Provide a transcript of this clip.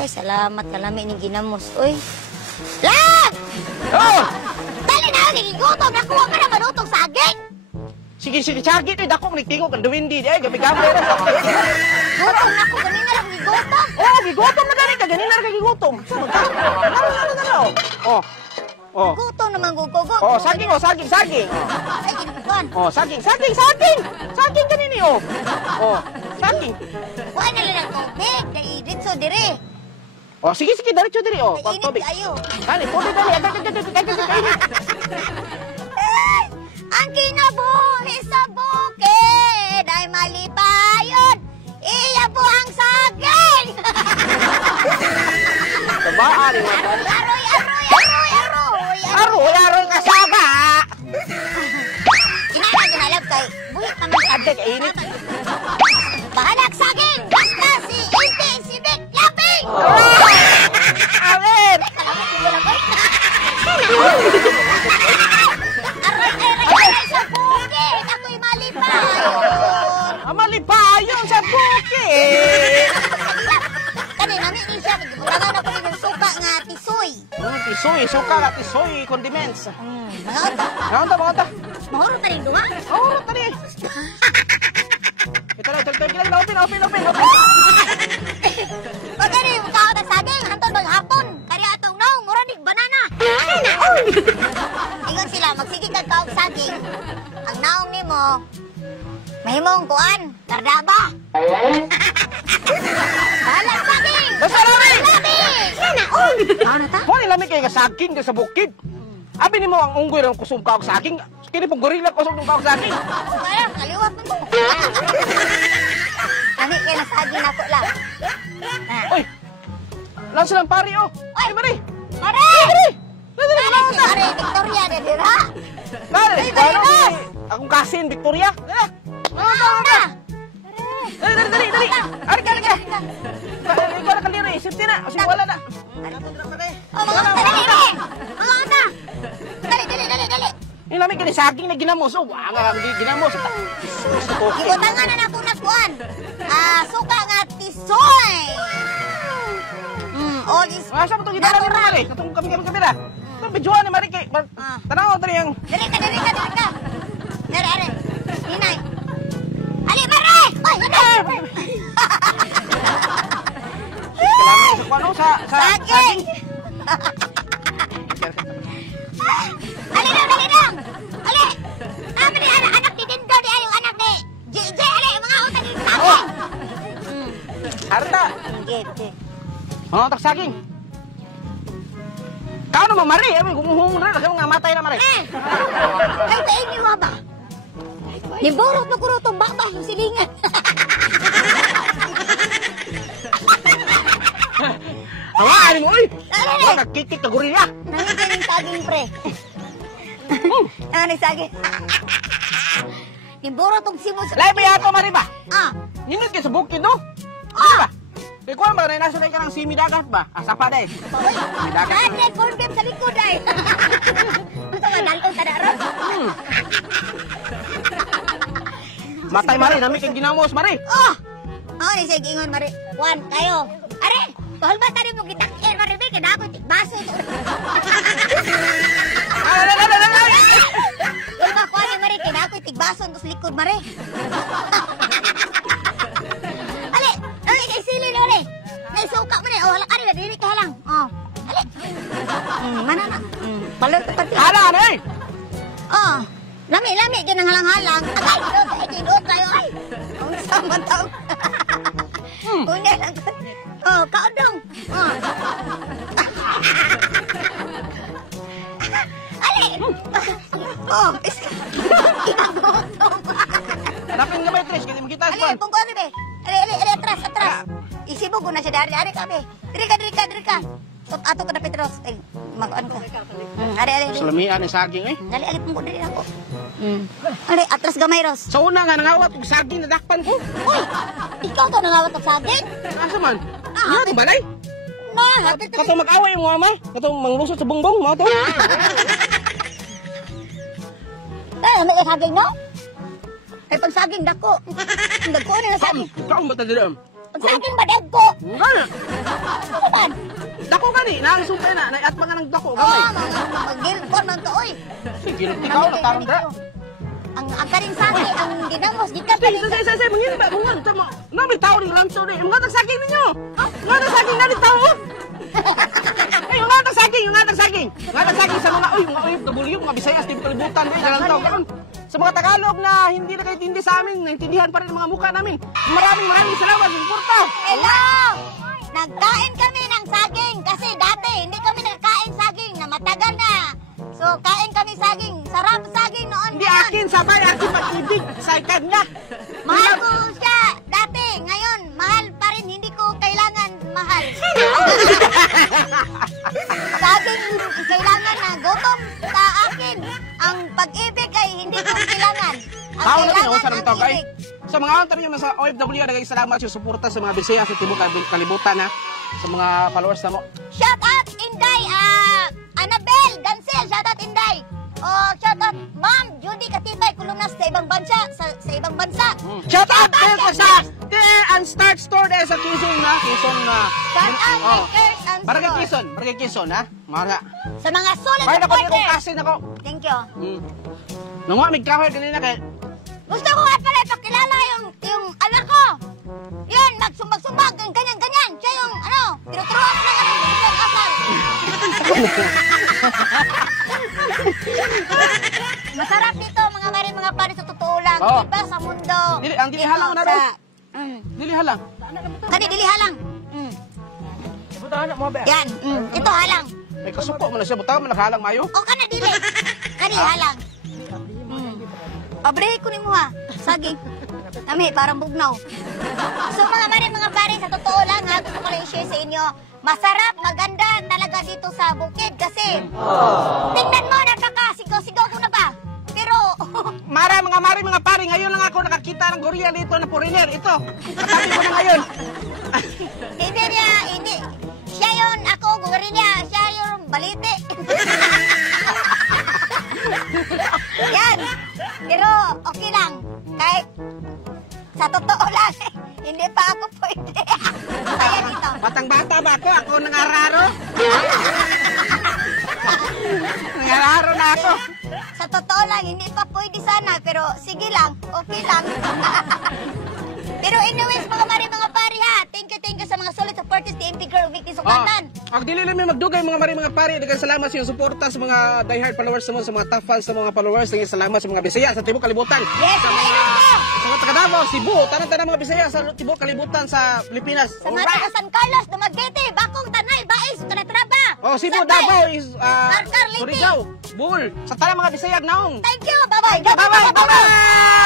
Ay, salamat kalami ning ginamos. Uy. Lang! Oh! Dali na ako gigutom. Nakuha ka na manutong saging. Sige, sagit eh. Dako, nagtingog ang duwindi. Ay, gabi-gabi. Gutom na ako. Ganina lang gigutom. Oh, gigutom na gani ka. Ganina na ka gigutom. Oh. Oh. Gutom naman gugugot. Oh, saging. Ay, ginubukan. Oh, saging. Saging kanini, oh. Oh, saging. Kuha na lang ang tubig. Dahil ditso dire. Oh, sige, diretso diri, oh. Ay, init Tubig. kayo. Dali, tubig. Ay, ang kinabuhi sa bukid ay malipayon. Iya po ang saging. Tabaan, mo. Aroy ka saga. Kinalab kay buhit naman Ate, kainit. bahalag saging. Basta si Inti, si Vic, labing. Alin! Aray sa bukid. Ako'y malipayon. Malipayon sa bukid. Kani namin siya. Bulangan ako ng suka nga tisoy. Tisoy, suka ka, tisoy, condiments. Mga Mga mahuro ta rin duha. Oh, tali. Ito lang, open. Pagkari, mukha ka saging. Hantod maghapon. Kaya atong naong, muranig banana. Ingon sila, magsige ka kaog saging. Ang naong ni mo, mahimong kuan, kardaba. Bahalag saging! Basta namin! Nanaon! Ano na ta? Mo nilami kayo ka saging ka sa bukid. Abi ni mo ang unggoy ng kusog kaog saging. Kini pong gorilla kusog ng kaog saging. Kaya, kaliwat mo. Ani, kaya nasaging ako lang. Oy! Lang silang pari, oh. Ay, Mari! Mare! Dali, Si Mare, Victoria na dira. Dali! Ay, Mari, Paano Mas! si akong kasin, Victoria? Dali! Mama! Dali! Ari ka! Ikaw na kaliri, safety na. Kasi wala na. Oh, mga ata, dali! Mga ata! Dali! Nilami ka ni saging na ginamos. Oh, wala nga ginamos. Ibutangan na ako na kuan. Suka nga tisoy. All is... Asa mo itong gitara ni Mari? Itong kami na. Itong bidyuan ni Mari kay... Tanaw, tari yung... Dali ka. Dali. Ninay. Ali, Mare! Ay, Ninay! Kailangan sa kwano, sa Saging! Ali na! Ali! Ni anak ni Dindo, di ay yung anak ni JJ, ali, mga utang yung saging! Harta! Gete. Mga otak saging. Kano mo, Mari? Gumuhong na rin. Nga matay na, Mari. Ay, tayo niyo ba? Niborot na kuro itong bata yung silingan. Hawaan mo, oy! Dali! Wala, nagkikik ka gorilla. Nangitin yung saging, pre. Ano yung saging? Niborot itong simos. Lahat ba yato, Mari ba? Ninot ka sa bukid, no? Ba? Eh, kuwan ba? Nasa ka ng simi dagat ba? Sapa day. Uy, dahil corn beef sa likod ay. Gusto nga dalong ka na ron. Matay, Mari. Nami kang ginamos, Mari. Ano ni sige ingon, Mari? Juan, kayo. Are, bahal ba tayo mo gitak-ir, Mari? Kaya ako tikbaso ito. Wala ba, Juan, Mari? Kaya ako tikbaso ito sa likod, Mari. Ali, kay silin, Ali. Naisuka mo na. Wala ka rin. Dili ka lang. Ali. Mana na. Balot ka pati. Hala, Mari! Lami, ganang halang-halang. Agay, kinod tayo. Ay, ang sama tao. Una lang. Kaodong. Ali! Kinagotong. Hanapin ka ba, Trish? Kasi makita Ali, pungkuan ni be. Ali, atras. Isibog ko na siya dari ka be. Diri ka. Ato ka na Petros. Ay, mag-ano ka. Ali. Salamian ng saging, eh. Ali, pungkuan diri ako. Ali, atras gamay, Ros. Sa una nga, nangawat yung saging, nadakpan ko. Uy, ikaw ka nangawat ng saging? Asa man? Iya, ito balay? Hapit ka. Kato mag-away yung mama. Kato manglusot sa bongbong, mga to. May saging, no? Ay, pag saging, dako. Dako na saging. Ikaw ang bata dito. saging ba dagko? Ngal. Ano man? Dako gani, nang sumpay na, at mga nang dako Oh, gamay. magilkon man to oy. Sige, ikaw na tarong da. Ang karing sagi, ang dinamos gikan ka din. Say, mangin ba, mangin tama. Namin tao ning rancho ni. Mga saging ninyo. Mga saging na tao. Ay, mga saging, mga saging. Mga saging sa mga mga OFW, mga Bisayas, di kalibutan ni dalang tao karon. Sa mga Tagalog na hindi na kaintindi sa amin, naintindihan pa rin ang mga mukha namin. Maraming salamat, suporta. Hello! Nagkain kami ng saging kasi dati hindi kami nagkain saging na matagal na. So, kain kami saging. Sarap saging noon. Hindi akin, sabay akin pag-ibig sa kanya. Mahal ko siya dati. Ngayon, mahal pa rin. Hindi ko kailangan mahal. Saging kailangan na gutom sa akin. Ang pag-ibig ay hindi ko kailangan. Ang Tao na kailangan sa ang mga guys. ibig. Sa mga antar nyo sa OFW, salamat sa suporta sa mga Bisaya sa Tibok Kalibutan ha. Sa mga followers na mo. Shout out Inday, Annabel Gansel, shout out Inday. Oh, shout out Ma'am Judy Katibay, kulumnas sa ibang bansa, sa ibang bansa. Shout out sa and Start Store dahil sa Quezon na. Quezon na. Shout out Makers and Barangay Store. Barangay Quezon ha. Mga Sa mga solid May ako dito supporters. kasin ako. Thank you. Nungwa, may kahoy kanina kay. Gusto ko nga pala ipakilala yung anak ko. Yun, magsumbag-sumbag, ganyan-ganyan. Siya yung, tinuturuan ko na kami. Yung asal. Masarap dito, mga pare sa totoo lang. Oo. Diba sa mundo? Ang dilihalang na daw. Dili halang. Kani, dilihalang. Butahan mo ba? Yan, ito halang. May kasuko mo na siya. Butahan mo nakahalang mayo. O kana, dili. Kani, halang. Abre ko ni mo ha. Saging. Kami, parang bugnaw. So mga pare, sa totoo lang ha, gusto ko lang i-share sa inyo. Masarap, maganda talaga dito sa bukid kasi tingnan mo, napaka-sigaw-sigaw ko na ba? Pero, mga pare, ngayon lang ako nakakita ng gorilla dito na foreigner. Ito, katabi ko na ngayon. hindi. Siya yun, ako, gorilla, siya yung balite. Yan. Pero, okay lang. Kahit, sa totoo lang, hindi pa ako pwede. Kaya dito. Batang-bata ba ako? Ako nangararo. Nangararo na ako. Sa totoo lang, hindi pa pwede sana. Pero, sige lang. Okay lang. Pero anyways, mga pare ha. Thank you sa mga solid supporters ni MP Girl Vicky Sukatan. Ang dili lang may magdugay mga pare. Daghang salamat sa iyong suporta sa mga diehard followers mo, sa mga top fans sa mga followers. Daghang salamat sa mga Bisaya sa Tibok Kalibutan. Yes, mga inom ko. Sa mga taga Davao, Cebu, tanan mga Bisaya sa Tibok Kalibutan sa Pilipinas. Sa mga taga San Carlos, Dumaguete, Bakong, Tanay, Bais, Calatrava. Oh, Cebu, Santay. Davao is Carliti. Surigao, Bul. Sa tanang mga Bisaya naong. Thank you. Bye-bye. Bye-bye.